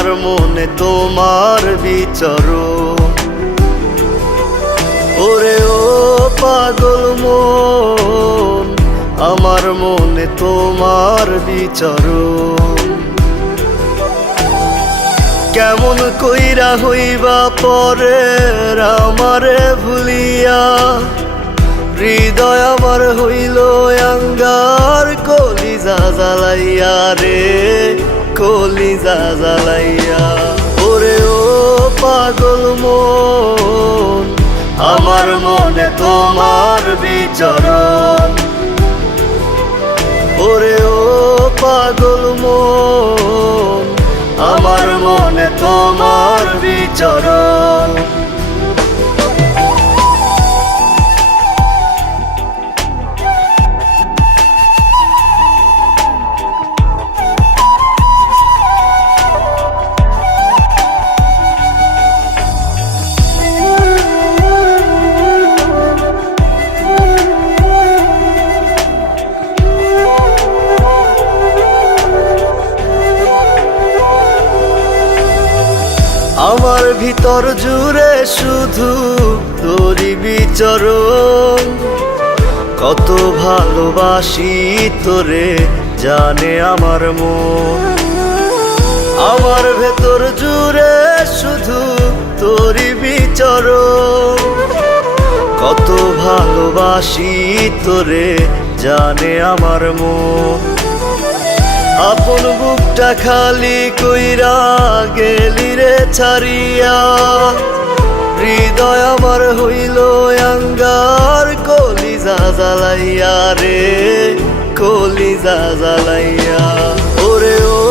আমার মনে তোমার বিচরণ। ওরে ও পাগল মন, আমার মনে তোমার বিচরণ। কেমন কইরা হইবা পরের আমারে ভুলিয়া, হৃদয় আমার হইল আঙ্গার কলিজা জ্বালাইয়া রে, কলিজা জ্বালাইয়া। ওরে ও পাগল মন, আমার মনে তোমার বিচরণ। ওরে ও পাগল মন, আমার মনে তোমার বিচরণ। আমার ভিতর জুড়ে শুধু তোরই বিচরণ। কত ভালোবাসি তোরে জানে আমার মন। আমার ভেতর জুড়ে শুধু তোরই বিচরণ। কত ভালোবাসি তোরে জানে আমার মন। আপন বুকটা খালি কইরা গেলি রে ছাড়িয়া, হৃদয় আমার হইল আঙ্গার কলিজা জ্বালাইয়া রে, কলিজা জ্বালাইয়া। ওরে ও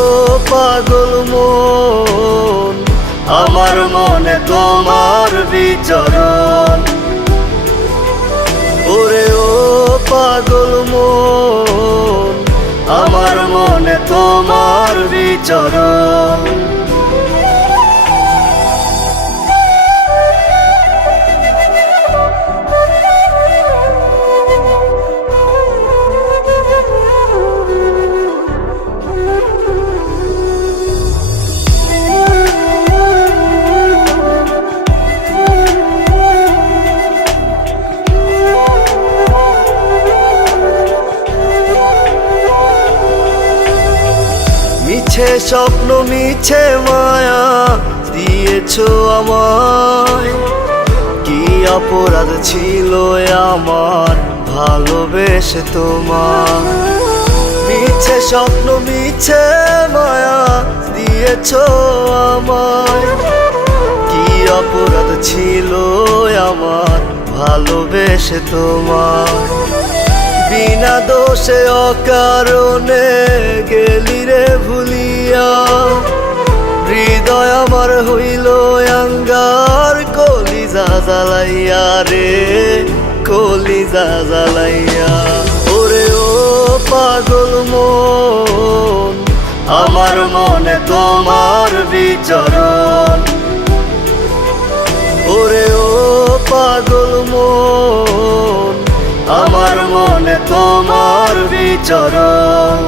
পাগল মন, আমার মনে তোমার বিচরণ। ওরে ও পাগল মন, আমার মনে তোমার বিচরণ। মিছে স্বপ্ন মিছে মায়া দিয়েছো আমায়, কি অপরাধ ছিল আমার ভালোবেসে তোমার। মিছে স্বপ্ন মিছে মায়া দিয়েছো আমায়, কি অপরাধ ছিল আমার ভালোবেসে তোমার। বিনা দোষে অকারণে গেলি রে ভুলিয়া, হৃদয় আমার হইল আঙ্গার কলিজা জ্বালাইয়া রে, কলিজা জ্বালাইয়া। ওরে ও পাগল মন, আমার মনে তোমার বিচরণ। ওরে ও পাগল মন, আমার মনে তোমার বিচরণ।